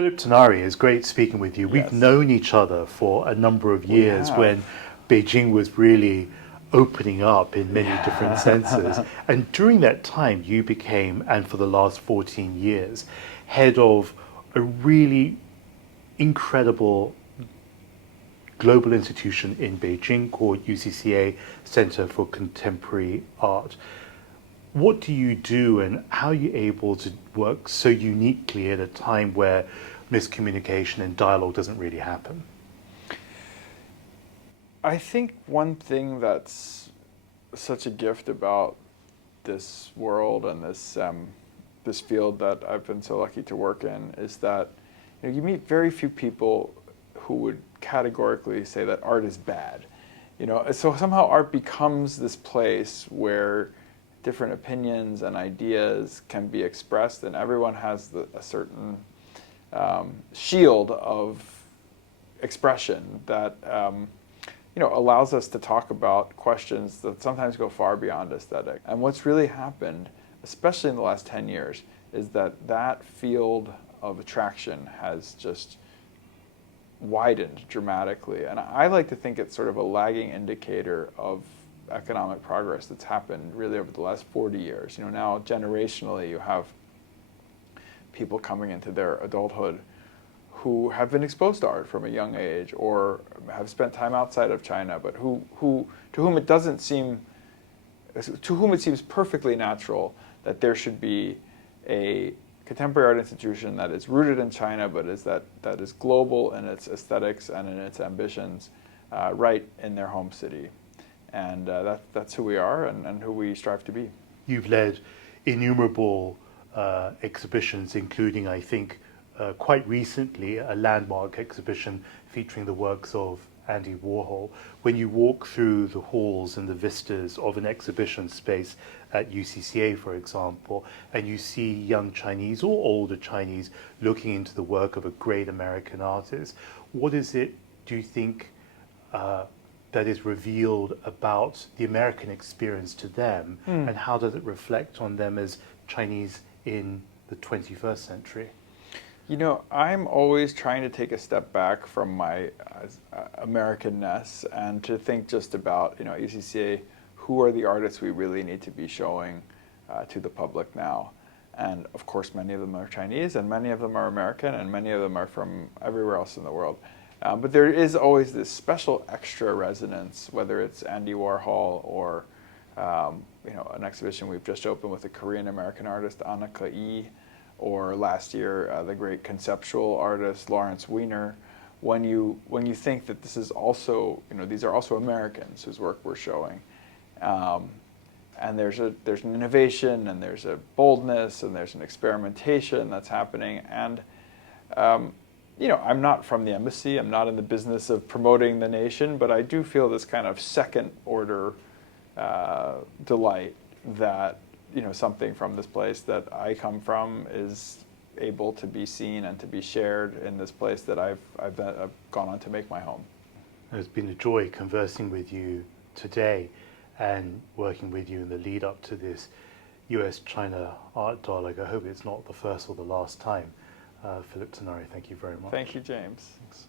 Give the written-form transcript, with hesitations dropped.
Philip Tinari, it's great speaking with you. We've Yes. known each other for a number of years have. when Beijing was really opening up in many different senses. And during that time, you became, and for the last 14 years, head of a really incredible global institution in Beijing called UCCA Center for Contemporary Art. What do you do and how are you able to work so uniquely at a time where miscommunication and dialogue doesn't really happen? I think one thing that's such a gift about this world and this field that I've been so lucky to work in is that you meet very few people who would categorically say that art is bad. So somehow art becomes this place where different opinions and ideas can be expressed, and everyone has a certain shield of expression that allows us to talk about questions that sometimes go far beyond aesthetic. And what's really happened, especially in the last 10 years, is that field of attraction has just widened dramatically. And I like to think it's sort of a lagging indicator of economic progress that's happened really over the last 40 years. Now generationally you have people coming into their adulthood who have been exposed to art from a young age or have spent time outside of China, but to whom it seems perfectly natural that there should be a contemporary art institution that is rooted in China, but that is global in its aesthetics and in its ambitions, right in their home city. And that's who we are and who we strive to be. You've led innumerable exhibitions, including, I think, quite recently, a landmark exhibition featuring the works of Andy Warhol. When you walk through the halls and the vistas of an exhibition space at UCCA, for example, and you see young Chinese or older Chinese looking into the work of a great American artist, what is it, do you think, that is revealed about the American experience to them, and how does it reflect on them as Chinese in the 21st century? I'm always trying to take a step back from my Americanness and to think just about, UCCA, who are the artists we really need to be showing to the public now? And of course, many of them are Chinese, and many of them are American, and many of them are from everywhere else in the world. But there is always this special extra resonance, whether it's Andy Warhol or an exhibition we've just opened with a Korean-American artist, Annika Yi, or last year the great conceptual artist Lawrence Weiner. When you think that this is also, these are also Americans whose work we're showing, and there's an innovation, and there's a boldness, and there's an experimentation that's happening, and I'm not from the embassy, I'm not in the business of promoting the nation, but I do feel this kind of second order delight that something from this place that I come from is able to be seen and to be shared in this place that I've gone on to make my home. It's been a joy conversing with you today and working with you in the lead up to this US-China art dialogue. I hope it's not the first or the last time. Philip Tinari, thank you very much. Thank you, James. Thanks.